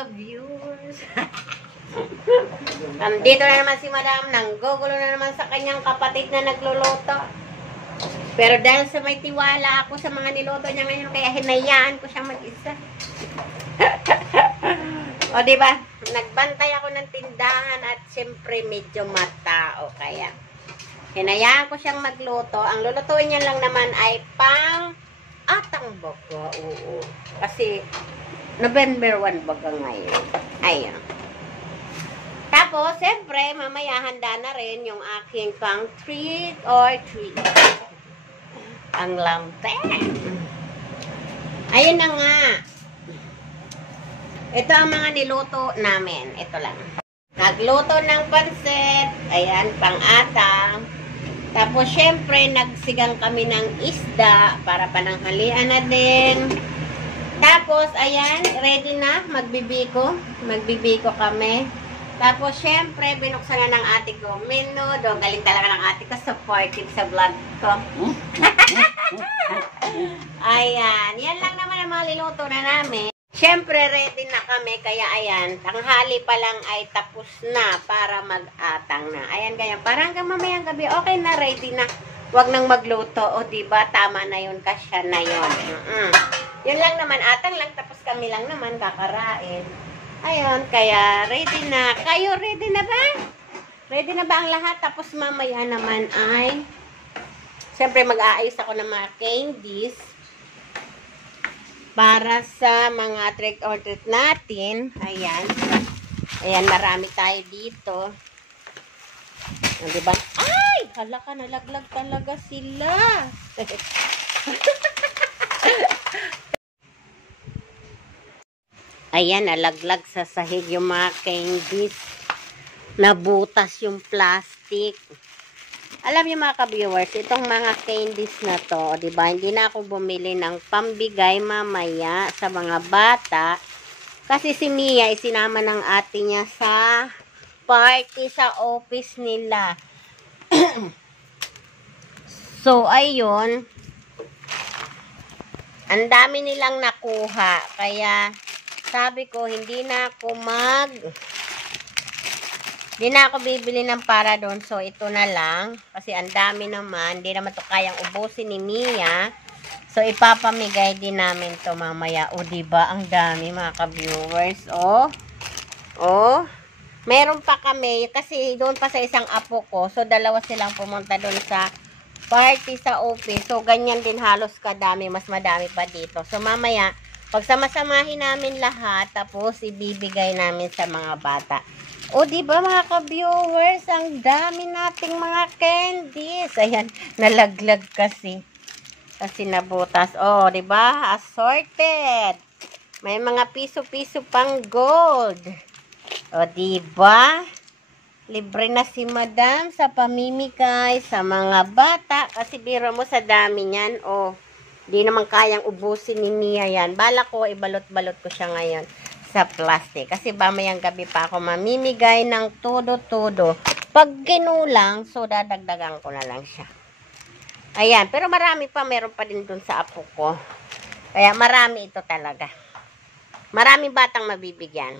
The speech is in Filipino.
ka-viewers. Nandito na naman si Madam, nanggugulo na naman sa kanyang kapatid na nagluluto. Pero dahil sa may tiwala ako sa mga niluto niya ngayon, kaya hinayaan ko siyang mag-isa. O diba, nagbantay ako ng tindahan at siyempre medyo matao. Kaya hinayaan ko siyang magluto. Ang lulutuin niya lang naman ay pang atang baga. Oo. Kasi November 1 baga ngayon. Ayan. Tapos, siyempre, mamaya handa na rin yung aking pang treat or treat. Ang lampe. Ayun na nga. Ito ang mga niluto namin. Ito lang. Nagluto ng pansit. Ayan, pang-atang. Tapos, syempre, nagsigang kami ng isda para pananghalian na din. Tapos, ayan, ready na. Magbibiko. Magbibiko kami. Tapos, syempre, binuksan na ng ate ko menu. Doon, galing talaga ng ate ko. Supportive sa vlog ko. Ayan. Yan lang naman ang mga niluto na namin. Syempre, ready na kami. Kaya, ayan, tanghali pa lang ay tapos na para mag-atang na. Ayan, ganyan. Parang hanggang mamayang gabi, okay na, ready na. Huwag nang magluto. O, diba? Tama na yun. Kasya na yun. Yun lang naman. Atang lang. Tapos kami lang naman kakarain. Ayun, kaya ready na. Kayo, ready na ba? Ready na ba ang lahat? Tapos mamaya naman ay siyempre mag-aayos ako ng mga candies para sa mga trick or treat natin. Ayan. Ayan, marami tayo dito. Diba? Ay! Hala ka, nalaglag talaga sila. Ayan, nalaglag sa sahig yung mga candies. Nabutas yung plastic. Alam niyo mga ka-viewers, itong mga candies na to, diba, hindi na ako bumili ng pambigay mamaya sa mga bata. Kasi si Mia, isinama ng ate niya sa party sa office nila. So, ayun. Ang dami nilang nakuha. Kaya, sabi ko, hindi na ako bibili ng para doon. So, ito na lang. Kasi ang dami naman. Hindi naman to kayang ubusin ni Mia. So, ipapamigay din namin to mamaya. O, diba? Ang dami mga ka-viewers. O. Meron pa kami. Kasi doon pa sa isang apo ko. So, dalawa silang pumunta doon sa party sa office. So, ganyan din halos kadami. Mas madami pa dito. So, mamaya, pagsama-samahin namin lahat, tapos ibibigay namin sa mga bata. O, diba mga ka-viewers, ang dami nating mga candies. Ayan, nalaglag kasi. Kasi nabutas. O, diba? Assorted. May mga piso-piso pang gold. O, diba? Libre na si Madam sa pamimigay sa mga bata. Kasi biro mo sa dami niyan. O, di naman kayang ubusin ni Mia yan. Bala ko, ibalot-balot ko siya ngayon sa plastic. Kasi bamayang gabi pa ako mamimigay ng todo-todo. Pag ginulang, so dadagdagan ko na lang siya. Ayan. Pero marami pa. Meron pa din dun sa apo ko. Kaya marami ito talaga. Maraming batang mabibigyan.